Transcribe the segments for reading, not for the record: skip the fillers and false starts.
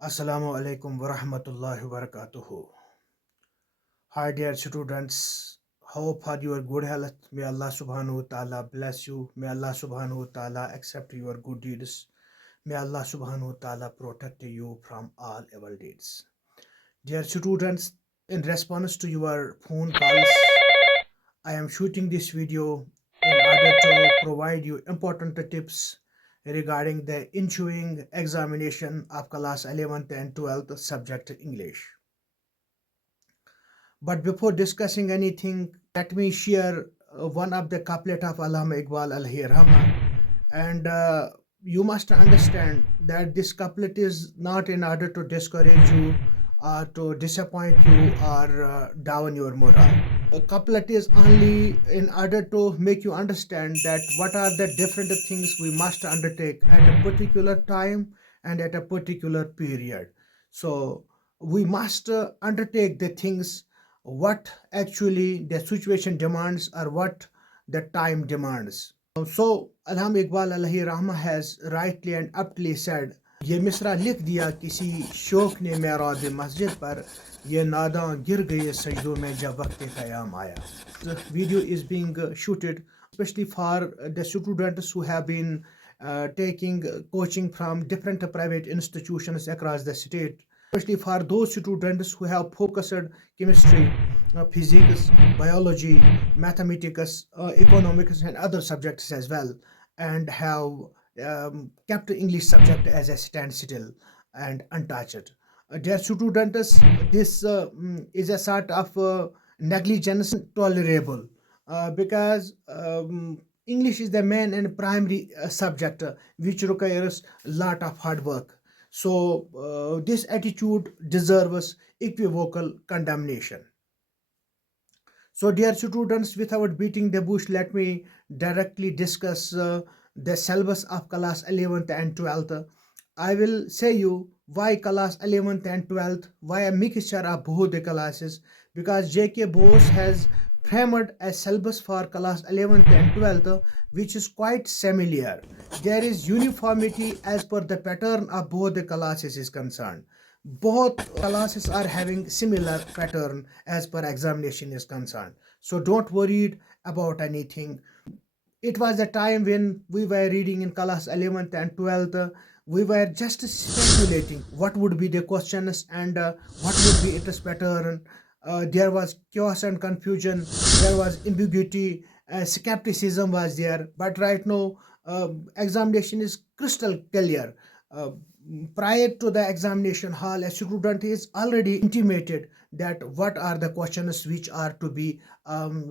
Assalamu alaikum wa rahmatullahi wa barakatuhu. Hi dear students, hope for your good health. May Allah subhanahu wa ta'ala bless you. May Allah subhanahu wa ta'ala accept your good deeds. May Allah subhanahu wa ta'ala protect you from all evil deeds. Dear students, in response to your phone calls, I am shooting this video in order to provide you important tips regarding the ensuing examination of class 11th and 12th subject English. But before discussing anything, let me share one of the couplet of Allama Iqbal alayhi rahmah. And you must understand that this couplet is not in order to discourage you or to disappoint you or down your morale. A couplet is only in order to make you understand that what are the different things we must undertake at a particular time and at a particular period. So we must undertake the things what actually the situation demands or what the time demands. So Allama Iqbal alayhi rahma has rightly and aptly said, ये मिसरा लिख दिया किसी शौक ने मेराब मस्जिद पर, ये नादां गिर गए सजदों में जब वक्त क़याम आया. The video is being shooted especially for the students who have been taking coaching from different private institutions across the state, especially for those students who have focused chemistry, physics, biology, mathematics, economics, and other subjects as well, and have kept English subject as a standstill and untouched. Dear students, this is a sort of negligence tolerable because English is the main and primary subject which requires a lot of hard work. So this attitude deserves equivocal condemnation. So dear students, without beating the bush, let me directly discuss the syllabus of class 11th and 12th. I will say you why class 11th and 12th, why a mixture of both the classes, because J.K. Bose has framed a syllabus for class 11th and 12th which is quite similar. There is uniformity as per the pattern of both the classes is concerned. Both classes are having similar pattern as per examination is concerned. So don't worry about anything. It was the time when we were reading in class 11th and 12th. We were just speculating what would be the questions and what would be its pattern. There was chaos and confusion. There was ambiguity. Skepticism was there. But right now, examination is crystal clear. Prior to the examination hall, a student is already intimated that what are the questions which are to be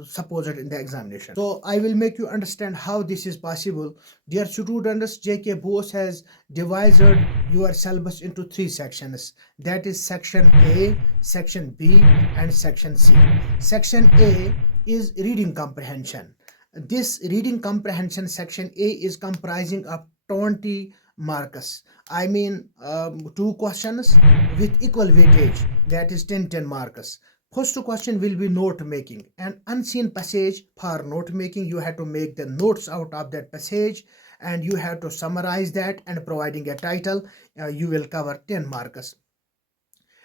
supposed in the examination. So I will make you understand how this is possible. Dear students, J.K. Bose has divided your syllabus into three sections. That is section A, section B, and section C. Section A is reading comprehension. This reading comprehension section A is comprising of 20 marks. I mean 2 questions with equal weightage, that is 10 marks. First question will be note making. An unseen passage for note making, you have to make the notes out of that passage and you have to summarize that and providing a title. You will cover 10 marks.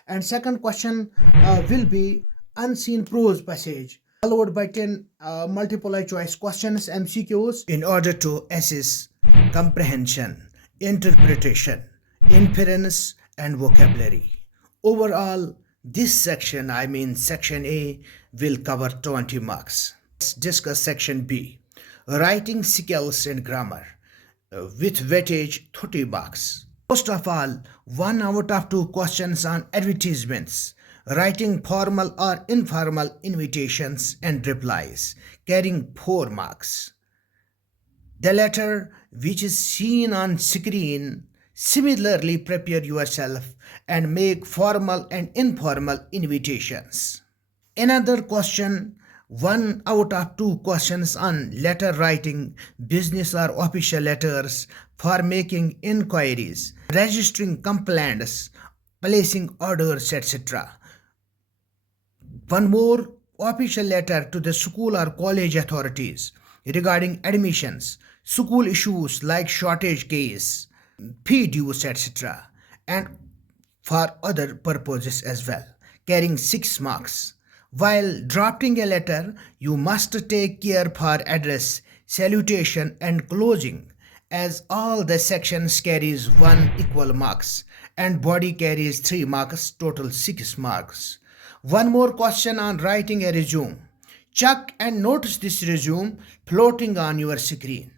And second question will be unseen prose passage, followed by 10 multiple choice questions, MCQs, in order to assess comprehension, interpretation, inference, and vocabulary. Overall, this section, I mean section A, will cover 20 marks. Let's discuss section B, writing skills and grammar, with weightage 30 marks. First of all, 1 out of 2 questions on advertisements, writing formal or informal invitations and replies, carrying 4 marks. The latter, which is seen on screen, similarly prepare yourself and make formal and informal invitations. Another question, 1 out of 2 questions on letter writing, business or official letters for making inquiries, registering complaints, placing orders, etc. One more, official letter to the school or college authorities regarding admissions, school issues like shortage case, fee dues, etc. And for other purposes as well, carrying 6 marks. While drafting a letter, you must take care for address, salutation, and closing, as all the sections carries 1 equal marks, and body carries 3 marks, total 6 marks. One more question on writing a resume. Check and notice this resume floating on your screen.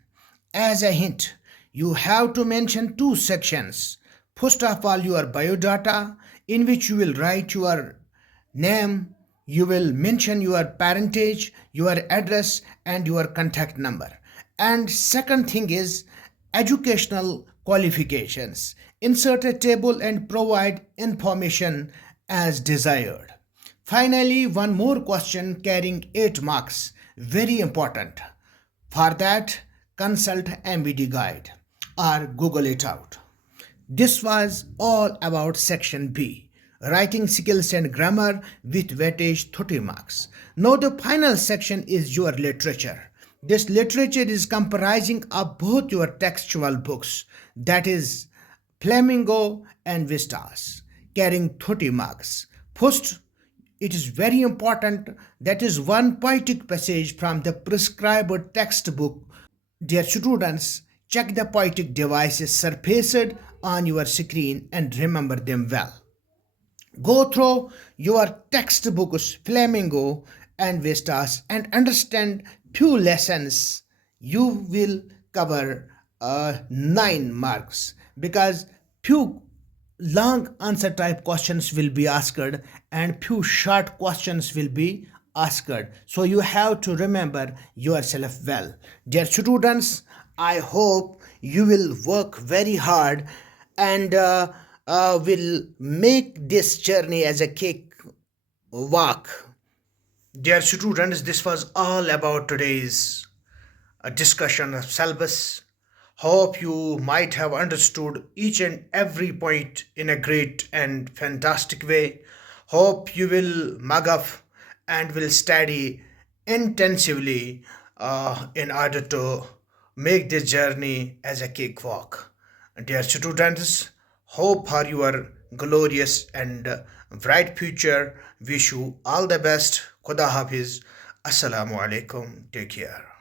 As a hint, you have to mention 2 sections. First of all, your biodata, in which you will write your name, you will mention your parentage, your address, and your contact number. And second thing is educational qualifications. Insert a table and provide information as desired. Finally, one more question carrying 8 marks, very important. For that, consult MVD guide or Google it out. This was all about section B, writing skills and grammar with weightage 30 marks. Now the final section is your literature. This literature is comprising of both your textual books, that is Flamingo and Vistas, carrying 30 marks. First, it is very important, that is one poetic passage from the prescribed textbook. Dear students, check the poetic devices surfaced on your screen and remember them well. Go through your textbooks, Flamingo and Vistas, and understand few lessons. You will cover 9 marks, because few long answer type questions will be asked and few short questions will be asked. So you have to remember yourself well. Dear students, I hope you will work very hard and will make this journey as a cake walk. Dear students, this was all about today's discussion of syllabus. Hope you might have understood each and every point in a great and fantastic way. Hope you will mug up and will study intensively in order to make this journey as a cakewalk. Dear students, hope for your glorious and bright future. Wish you all the best. Khuda Hafiz. Assalamu alaikum. Take care.